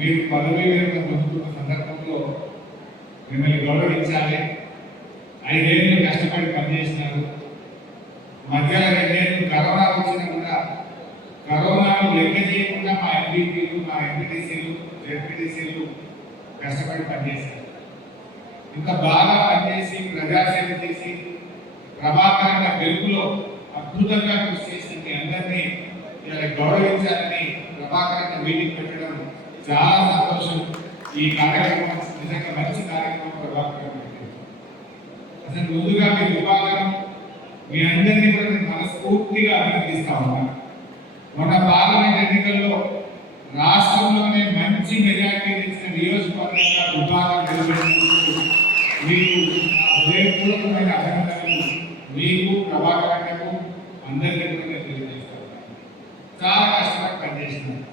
మీరు పదవి విరమణ పొందుతున్న సందర్భంలో మిమ్మల్ని గౌరవించాలి. 5 ఏళ్ళు కష్టపడి పనిచేసినారు. మధ్యలో 2 ఏళ్ళు కరోనా వచ్చినా కూడా కరోనాను లెక్క చేయకుండా మా ఎంపీపీలు, మా ఎంపీటీసీలు, జెడ్పీటీసీలు కష్టపడి పనిచేశారు. ఇంత బాగా పనిచేసి ప్రజాసేవ చేసి ప్రభాకరణ వెలుగులో అద్భుతంగా కృషి చేసిన మీ అందరినీ ఇలా గౌరవించాలని ప్రభాకరణ మీటింగ్ పెట్టడం చాలా సంతోషం. ఈ కార్యక్రమం నిజంగా మంచి కార్యక్రమం. ప్రభాకరణ అసలు ముందుగా మీ ప్రభాకరం మీ అందరినీ కూడా నేను మనస్ఫూర్తిగా అభినందిస్తా ఉన్నాను. మన పార్లమెంట్ ఎన్నికల్లో రాష్ట్రంలోనే మంచి మెజార్టీ ఇచ్చిన నియోజకవర్గంగా విభాగం నిలబెట్టినందుకు మీకు హృదయపూర్వకమైన అభినందనలు. మీకు ప్రభాకరన్నకు అందరికీ కూడా నేను తెలియజేస్తాను. చాలా కష్టపడి పనిచేసినారు.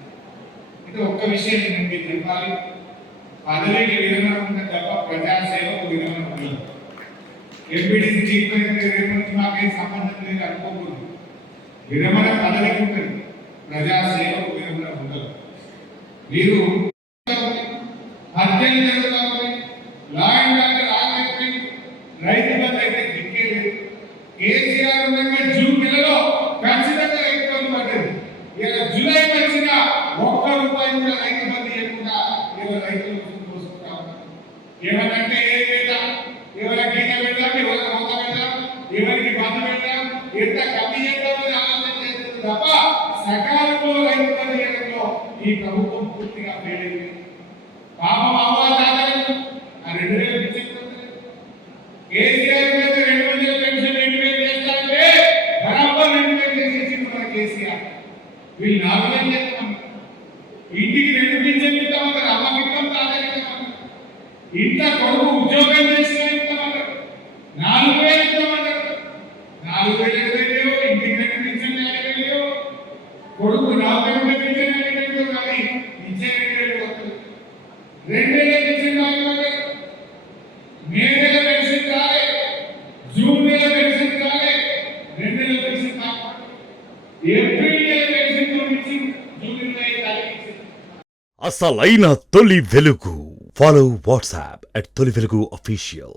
ఇది ఒక్క విషయం నేను మీకు చెప్పాలి. పదవికి విరమణ ఉన్న తప్ప ప్రజాసేవకు విరమణ ఉండదు. ఎంపీటీసీ విరమణ మాకేం సంబంధం లేదు అనుకోకూడదు. విరమణ పదవికి ఉంటుంది, ప్రజాసేవకు విరమణ ఉండదు. మీరు 18 జరుగుతా ఉంది. లా అండ్ ఆర్డర్ ఆగిపోయింది. రైతు బంధు అయితే దిక్కేది. కేసీఆర్ ఉండగా జూన్ నెలలో ఖచ్చితంగా రైతు బంధు పడ్డది. ఇలా జూలై వచ్చిన ₹1 కూడా రైతు బంధు ఇవ్వకుండా ఇలా రైతులు పోసుకుంటా ఉన్నారు. ఏమనంటే ఏ పెడదాం, ఎవరికి పెడదాం, ఎవరికి రోగ పెడదాం, ఎవరికి బంధు పెడదాం, ఎంత కమ్మి చేద్దామని ఆలోచన చేస్తుంది తప్ప సకాలంలో రైతు బంధు ఇవ్వడంలో ఈ ప్రభుత్వం పూర్తిగా ఫెయిల్ అయింది. పాపం అవ్వాదాతలకు ఆ 2000 ఇచ్చేస్తుంది. కేసీఆర్ మీద 200 పెన్షన్ 2000 చేస్తారంటే బరాబర్ 2000 చేసింది మన కేసీఆర్. వీళ్ళు 4000 చేస్తామన్నారు. ఇంటికి 2 పింఛన్లు ఇస్తామన్నారు. అమ్మకి ఇస్తాం, తాతకి ఇస్తామన్నారు. ఇంట్లో కొడుకు ఉద్యోగం చేసినా ఇస్తామన్నారు. 4000 ఇస్తామన్నారు. 4000 ఎక్కడలేవు, ఇంటికి 2 పింఛన్లు ఎక్కడలేవు. కొడుకు 40 పింఛన్లు ఎక్కడలేవు. కానీ ఇచ్చే 2000 వస్తుంది. 2000 పింఛన్ రాయమంటారు. మే నెల పెన్షన్ రాలే, జూన్ నెల పెన్షన్ రాలే, 2 నెలల పెన్షన్ కాకుండా ఏప్రిల్ నెల పెన్షన్ ఇచ్చి జూన్ 25 తారీఖు అసలైన తొలి వెలుగు. ఫాలో వాట్సాప్ @తొలి వెలుగు official.